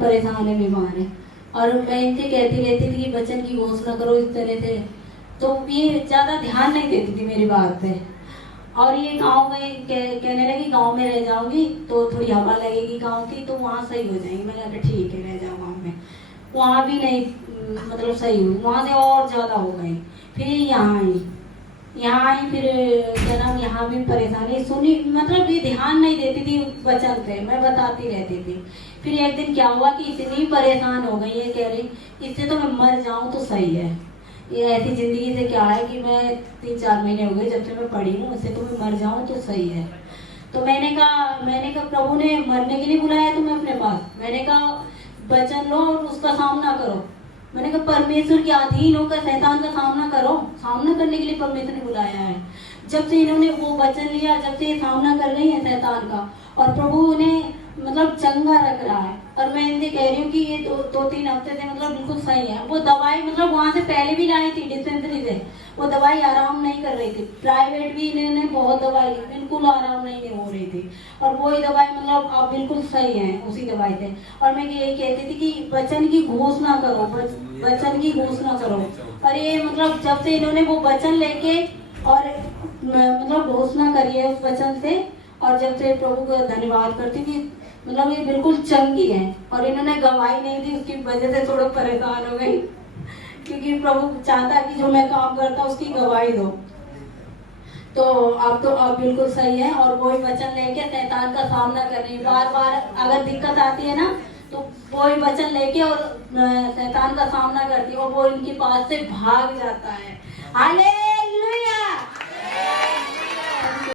परेशान है, बीमार है, और मैं इनसे कहती रहती थी कि वचन की घोषणा करो इस तरह से, तो ये ज़्यादा ध्यान नहीं देती थी मेरी बात पे। और ये गांव में कहने लगी गांव में रह जाऊंगी तो थोड़ी हवा लगेगी गांव की, तो वहाँ सही हो जाएंगी। मैंने कहा ठीक है, रह जाओ गाँव में। वहाँ भी नहीं मतलब सही हुई, वहाँ से और ज़्यादा हो गई। फिर यहाँ आई फिर क्या नाम, यहाँ भी परेशानी सुनी, मतलब ये ध्यान नहीं देती थी वचन पे, मैं बताती रहती थी। फिर एक दिन क्या हुआ कि इतनी परेशान हो गई, ये कह रही इससे तो मैं मर जाऊँ तो सही है, ये ऐसी ज़िंदगी से क्या है कि मैं 3-4 महीने हो गए जब से मैं पढ़ी हूँ, इससे तो मैं मर जाऊँ तो सही है। तो मैंने कहा प्रभु ने मरने के लिए बुलाया तुम्हें अपने पास। मैंने कहा वचन लो और उसका सामना करो। मैंने कहा परमेश्वर के अधीन होकर शैतान का सामना करो, सामना करने के लिए परमेश्वर ने बुलाया है। जब से इन्होंने वो वचन लिया, जब से ये सामना कर रही है शैतान का, और प्रभु उन्हें मतलब चंगा रख रहा है। और मैं इनसे कह रही हूँ कि ये 2-3 हफ्ते से मतलब बिल्कुल सही है। वो दवाई मतलब वहाँ से पहले भी लाई थी डिस्पेंसरी से, वो दवाई आराम नहीं कर रही थी। प्राइवेट भी इन्होंने बहुत दवाई ली, बिल्कुल आराम नहीं हो रही थी। और वही दवाई मतलब अब बिल्कुल सही है उसी दवाई से। और मैं यही कहती थी कि वचन की घोषणा करो, वचन की घोषणा करो। और ये मतलब जब से इन्होंने वो वचन लेके और मतलब घोषणा करी है उस वचन से, और जब से प्रभु का धन्यवाद करती थी, मतलब ये बिल्कुल चंगी है। और इन्होंने गवाही नहीं दी, उसकी वजह से थोड़ा परेशान हो गई, क्योंकि प्रभु चाहता कि जो मैं काम करता उसकी गवाही दो। तो अब बिल्कुल सही है, और वही वचन लेके शैतान का सामना कर रही है। बार बार अगर दिक्कत आती है ना, तो वही वचन लेके और शैतान का सामना करती है, और वो इनके पास से भाग जाता है। हाले